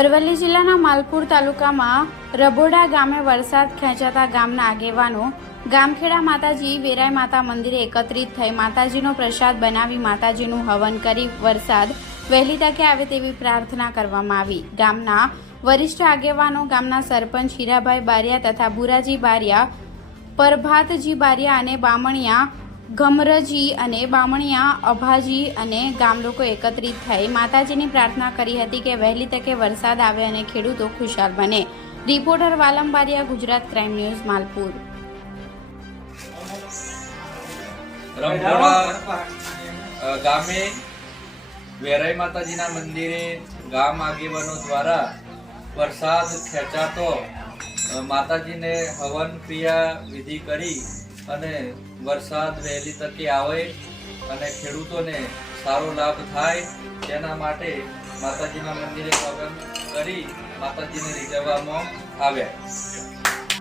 અરવલ્લી જિલ્લાના માલપુર તાલુકામાં રબોડા ગામે વરસાદ ખેંચાતા ગામના આગેવાનો ગામખેડા માતાજી વેરાઈ માતા મંદિરે એકત્રિત થઈ માતાજીનો પ્રસાદ બનાવી માતાજીનું હવન કરી વરસાદ વહેલી તકે આવે તેવી પ્રાર્થના કરવામાં આવી। ગામના વરિષ્ઠ આગેવાનો ગામના સરપંચ હીરાભાઈ બારિયા તથા ભુરાજી બારિયા, પરભાતજી બારિયા અને બામણિયા ગમરજી અને બામણિયા અભાજી અને ગામલોકો એકત્રિત થઈ માતાજીની પ્રાર્થના કરી હતી કે વહેલી તકે વરસાદ આવે અને ખેડૂતો ખુશાલ બને। રિપોર્ટર વાલમ બારિયા, ગુજરાત ક્રાઇમ ન્યૂઝ, માલપુર। રંભોડા ગામે વેરાઈ માતાજીના મંદિરે ગામ આગેવાનો દ્વારા વરસાદ ખેંચાતો માતાજીને હવન ક્રિયા વિધિ કરી અને વરસાદ વહેલી તકે આવે અને ખેડૂતોને સારો લાભ થાય તેના માટે માતાજીના મંદિરે હવન કરી માતાજીને રીઝવવામાં આવ્યા।